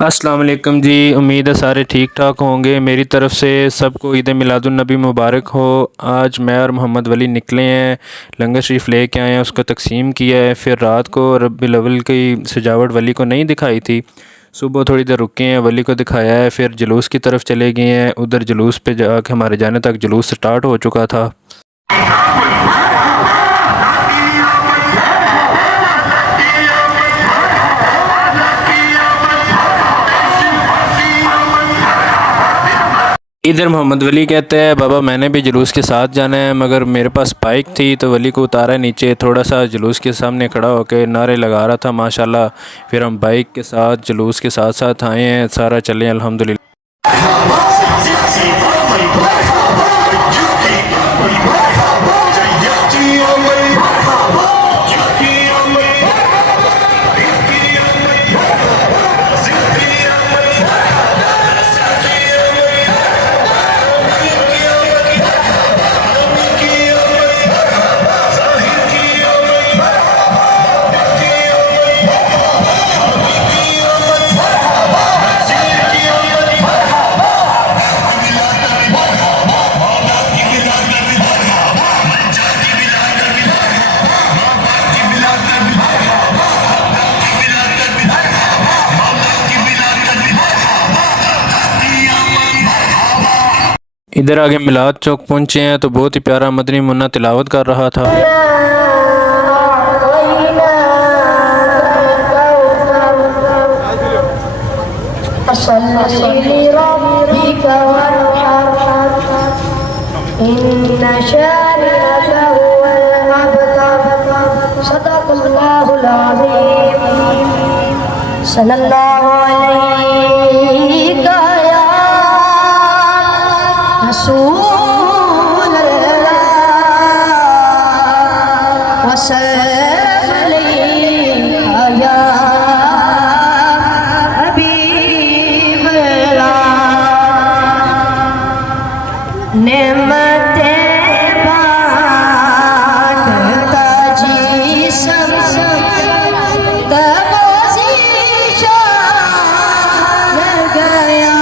السلام علیکم جی، امید ہے سارے ٹھیک ٹھاک ہوں گے۔ میری طرف سے سب کو عید میلاد النبی مبارک ہو۔ آج میں اور محمد ولی نکلے ہیں، لنگر شریف لے کے آئے ہیں، اس کو تقسیم کیا ہے۔ پھر رات کو ربیع الاول کی سجاوٹ ولی کو نہیں دکھائی تھی، صبح تھوڑی دیر رکے ہیں، ولی کو دکھایا ہے، پھر جلوس کی طرف چلے گئے ہیں۔ ادھر جلوس پہ جا کے ہمارے جانے تک جلوس سٹارٹ ہو چکا تھا۔ ادھر محمد ولی کہتے ہیں بابا میں نے بھی جلوس کے ساتھ جانا ہے، مگر میرے پاس بائک تھی تو ولی کو اتارا نیچے، تھوڑا سا جلوس کے سامنے کھڑا ہو کے نعرے لگا رہا تھا ماشاءاللہ۔ پھر ہم بائک کے ساتھ جلوس کے ساتھ ساتھ آئے ہیں، سارا چلے الحمدللہ۔ ادھر آگے میلاد چوک پہنچے ہیں تو بہت ہی پیارا مدنی منہ تلاوت کر رہا تھا۔ صلی اللہ علیہ رسول اللہ وسلم علیہ یا حبیب اللہ۔ نعمتیں بانٹتا جسم تبازی شان گیا۔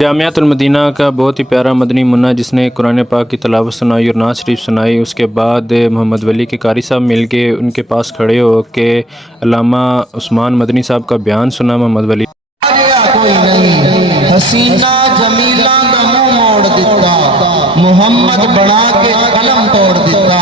جامعۃ المدینہ کا بہت ہی پیارا مدنی منہ جس نے قرآن پاک کی تلاوت سنائی اور نعت شریف سنائی۔ اس کے بعد محمد ولی کے قاری صاحب مل کے ان کے پاس کھڑے ہو کے علامہ عثمان مدنی صاحب کا بیان سنا۔ محمد ولی کوئی نہیں حسینہ جمیلہ دا منہ موڑ دیتا، محمد بنا کے قلم توڑ دیتا۔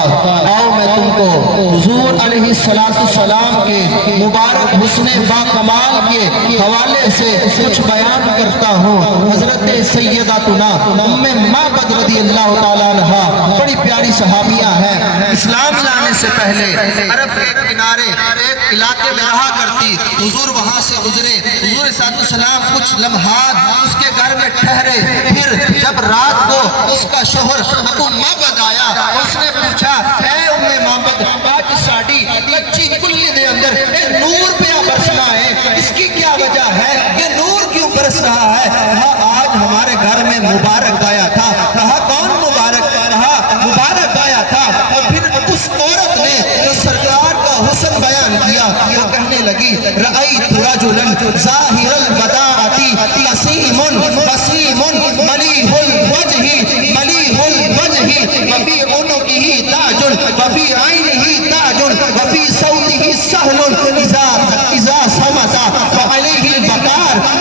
آؤ میں تم کو حضور علیہ السلام کے مبارک حسن با کمال کے حوالے سے کچھ بیان کرتا ہوں۔ حضرت سیداتنا ام معبد رضی اللہ تعالیٰ عنہ بڑی پیاری صحابیہ ہیں۔ اسلام لانے سے پہلے عرب کے کنارے ایک علاقے میں رہا کرتی، حضور وہاں سے گزرے، حضور صلی اللہ علیہ وسلم کچھ لمحات اس کے گھر میں ٹھہرے، پھر جب رات کو اس کا شوہر ابو معبد آیا، اس نے پوچھا اے ام معبد آج ساڑی کچی کلی دے اندر اے نور پہ برسنا ہے، اس کی کیا وجہ ہے؟ یہ نور کیوں برس رہا ہے؟ کہا آج ہمارے گھر میں مبارک آیا تھا۔ کہا کون مبارک؟ کہا مبارک آیا تھا۔ اور پھر اس عورت نے جو سرکار کا حسن بیان کیا وہ کہنے لگی رأیت رجلا ظاہر البداعۃ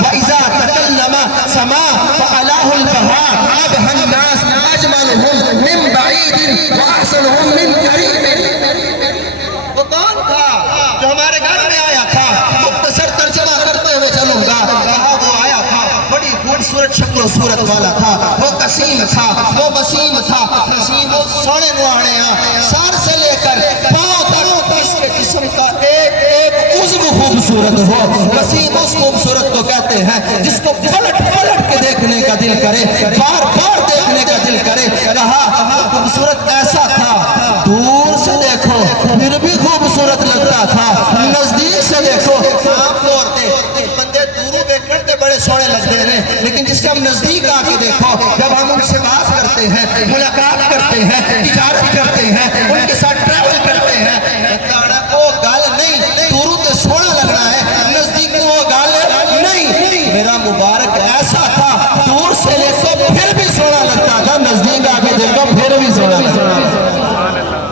وإذا تكلم سما فعلاه البهاء أبهى الناس أجملهم من بعيد وأحسنهم من قريب. وہ کون تھا جو ہمارے گھر میں آیا تھا؟ مختصر ترجمہ کرتے ہوئے چلوں گا. کہا وہ آیا تھا بڑی خوبصورت شکل و صورت والا تھا. وہ قسیم تھا, وہ وسیم تھا. قسیم و سونے نوانے سار سے لے کر پاؤں تک اس کے جسم کا ایک ایک عضو خوبصورت ہو. وسیم اس خوبصورت کو کہتے ہیں جس کو پلٹ پلٹ کے دیکھنے کا دل کرے, بار بار دیکھنے کا دل کرے. کہا خوبصورت ایسا تھا دور سے دیکھو پھر بھی خوبصورت لگتا تھا, نزدیک سے دیکھو عام طور پہ بندے دوروں دیکھتے بڑے سونے لگتے ہیں, لیکن جس سے ہم نزدیک آ کے دیکھو, جب ہم ان سے بات کرتے ہیں, ملاقات کرتے ہیں, تجارت کرتے ہیں, ان کے ساتھ ٹریول کرتے ہیں, وہ گال نہیں, دوروں تو سونا لگنا ہے, نزدیک وہ گال نہیں. میرا مبارک ایسا تھا دور سے دیکھو پھر بھی سونا لگتا تھا, نزدیک آ کے دیکھو پھر بھی سونا لگتا.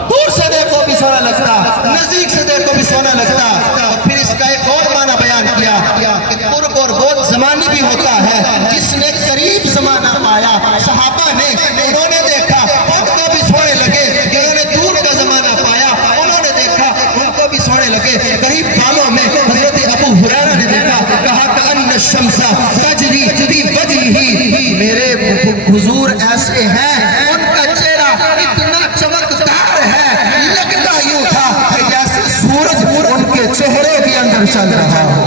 دور سے دیکھو بھی سونا لگتا, نزدیک سے دیکھو بھی سونا لگتا. اور پھر اس کا ایک اور معنی بیان کیا کہ قرب اور بعد زمانی بھی ہوتا ہے. جس نے قریب زمانہ پایا صحابہ نے, انہوں نے دیکھا ان کو بھی سونے لگے. جنہوں نے دور کا زمانہ پایا انہوں نے دیکھا ان کو بھی سونے لگے. قریب والوں میں حضرت ابو ہریرہ نے دیکھا, کہا کہ ان الشمس تجری فی وجہہ, میرے حضور ایسے ہیں ان کا چہرہ اتنا چمکدار ہے, لگتا یوں تھا کہ جیسے سورج ان کے چہرے کے اندر چل رہا ہو.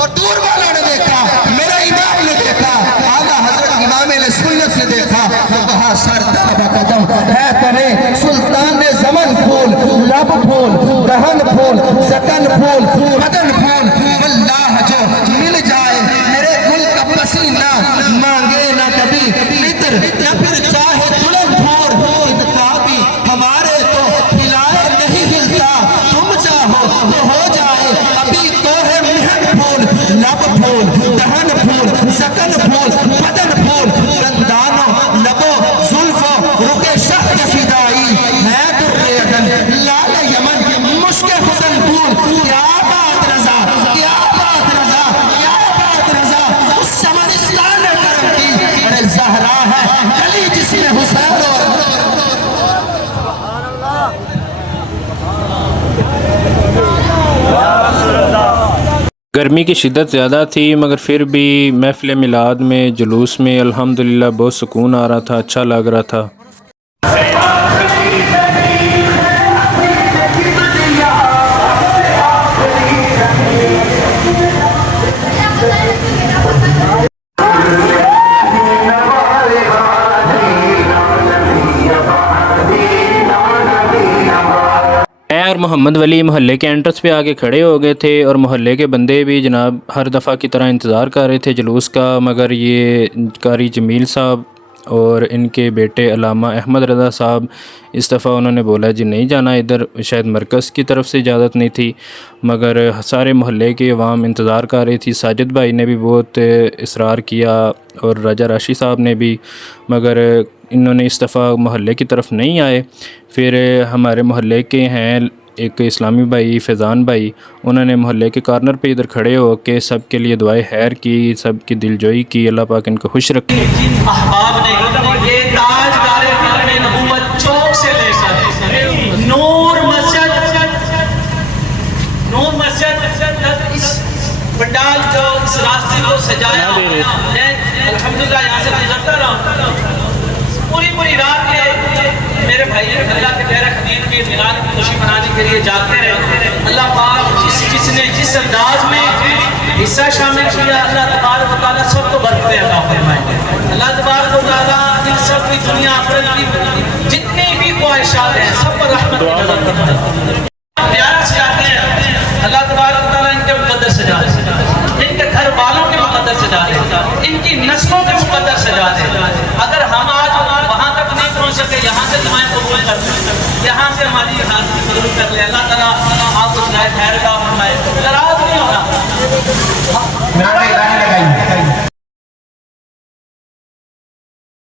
اور دور والوں نے دیکھا, میرا امام نے دیکھا, اعلیٰ حضرت امام سنت نے دیکھا, تو کہا سرداب قدم ہے تمہیں سلطان زمن پھول, لب پھول, دہن پھول, سکن پھول, بدن پھول. اللہ جو مل جائے میرے گل کا پسینہ, مانگے نہ کبھی عطر نہ پھر چاہے دلہن پھول. انقا بھی ہمارے تو ہلائے نہیں ہلتا, تم چاہو تو ہو جائے ابھی تو ہے مہن پھول. لب پھول, دہن پھول, سکن پھول, بدن پھول, دندانوں لبو زلفوں رخ شہ کے فدائی ہے در عدن لال یمن مشک حسن پھول. کیا بات رضا, کیا بات رضا, کیا بات رضا, اس چمنستان نے کرم کی. ارے زہرا ہے گلی جس میں حسین اور گرمی کی شدت زیادہ تھی مگر پھر بھی محفل میلاد میں جلوس میں الحمدللہ بہت سکون آ رہا تھا, اچھا لگ رہا تھا. اور محمد ولی محلے کے انٹرس پہ آگے کھڑے ہو گئے تھے اور محلے کے بندے بھی جناب ہر دفعہ کی طرح انتظار کر رہے تھے جلوس کا, مگر یہ قاری جمیل صاحب اور ان کے بیٹے علامہ احمد رضا صاحب اس دفعہ انہوں نے بولا جی نہیں جانا ادھر, شاید مرکز کی طرف سے اجازت نہیں تھی, مگر سارے محلے کے عوام انتظار کر رہی تھی. ساجد بھائی نے بھی بہت اصرار کیا اور راجہ راشی صاحب نے بھی, مگر انہوں نے اس دفعہ محلے کی طرف نہیں آئے. پھر ہمارے محلے کے ہیں ایک اسلامی بھائی فیضان بھائی, انہوں نے محلے کے کارنر پہ ادھر کھڑے ہو کے سب کے لیے دعائے خیر کی, سب کی دل جوئی کی, اللہ پاک ان کو خوش رکھے. جن احباب نے یہ تاجدار ختم نبوت چوک سے لے کر نور مسجد تک اس پنڈال جو اس راستے کو سجایا, میں الحمدللہ یہاں سے گزرتا رہا ہوں. پوری رات کے میرے بھائی اللہ کے پیارے حبیب کے میلاد کی خوشی منانے کے لیے جاتے رہے. اللہ پاک جس نے جس انداز میں حصہ شامل کیا, اللہ تبارک و تعالیٰ سب کو برکتیں عطا فرمائے. اللہ تبارک و تعالیٰ ان سب کی دنیا آخرت کی جتنی بھی خواہشات ہیں سب پر رحمت کی نظر رکھے. پیار سے آتے ہیں, اللہ تبارک و تعالیٰ ان کے مقدر سجا دے, ان کے گھر والوں کے مقدر سجا دے, ان کی نسلوں کے مقدر سجا دے. اگر ہم آج وہاں تک نہیں پہنچ سکے, یہاں سے دعائیں قبول کر لیں, یہاں سے ہماری حاضری قبول کر لیں. اللہ تعالیٰ آپ کو خیر عطا فرمائے. ناراض نہیں ہونا.